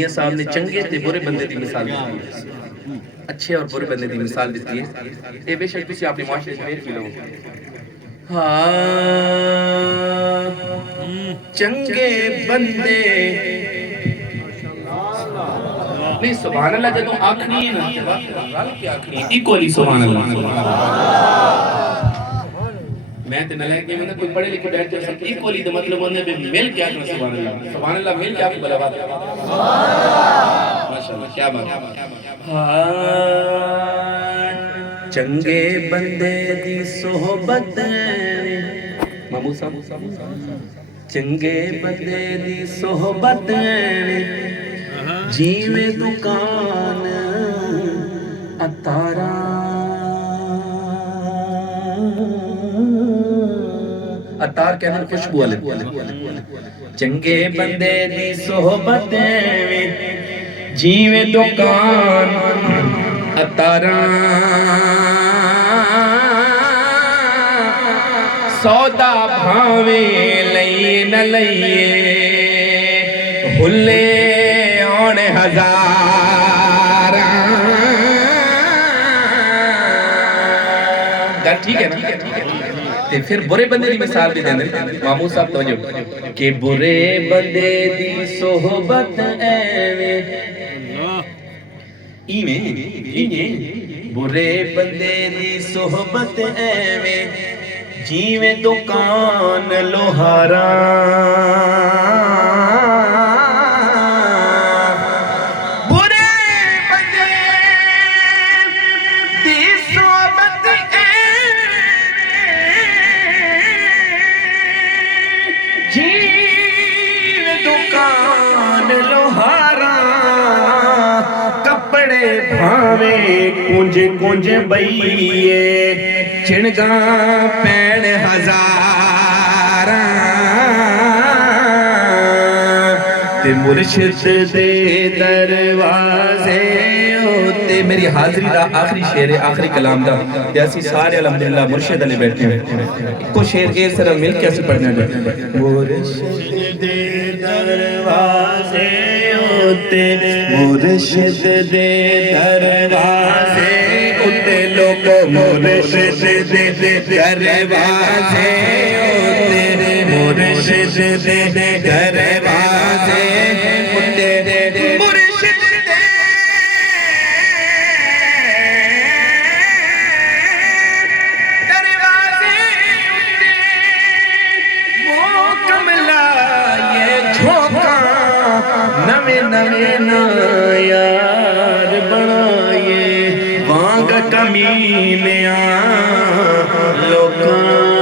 میاں صاحب نے چنگے تے برے بندے دی مثال دیتی ہے، اچھے اور برے بندے دی مثال دیتی ہے. اے بے شک تسی اپنے معاشرے سے میل کی لو. ہاں چنگے بندے نہیں سبحان اللہ جدوں آکھنی ہے نا رل کے آکھنی ہے ایکولی سبحان اللہ. میں تے نہ لے کے میں کوئی پڑھے لکھے بیٹھ جائے سکتے ایکولی دا مطلب ہونے بھی مل کے آکھنا سبحان اللہ. سبحان اللہ مل کے آکھنا بلا بات ہے. ماشاءاللہ کیا بات ہے. چنگے بندے دی صحبت مامو صاحب چنگے بندے دی صحبت جیویں دکان اتارا اتار کہنے خوشبو والے. چنگے بندے دی صحبت جیویں دکان اتارا سودا بھاوے لئیے نہ لئیے ہلے آن ہزار. گھر ٹھیک ہے نا. تے پھر برے بندے دی مثال بھی دیندے مامو صاحب توجہ کہ برے بندے دی صحبت ایویں برے بندے دی صحبت ایویں جیویں دکان لوہارا. برے بندے دی صحبت ایویں جیویں دکان لوہارا. کپڑے بھاوے کنج کنج بئیے چنگاں پین ہزار. تے مرشد دے دروازے ہوتے. میری حاضری دا آخری شعر ہے آخری کلام دا جیسی سارے الحمدللہ مرشد علی بیٹھے ہیں. کو شعر ایک سر مل کیسے پڑھنا جائے. مرشد دے دروازے ہوتے مرشد دے دروازے ہوتے لوگو مرشد دے دروازے ہوتے مرشد دے دروازے ہوتے مرشد دے دروازے ہوتے وہ کملا یہ جھوکا نوے نوے یار بنائے وانگ کمینیاں لوکاں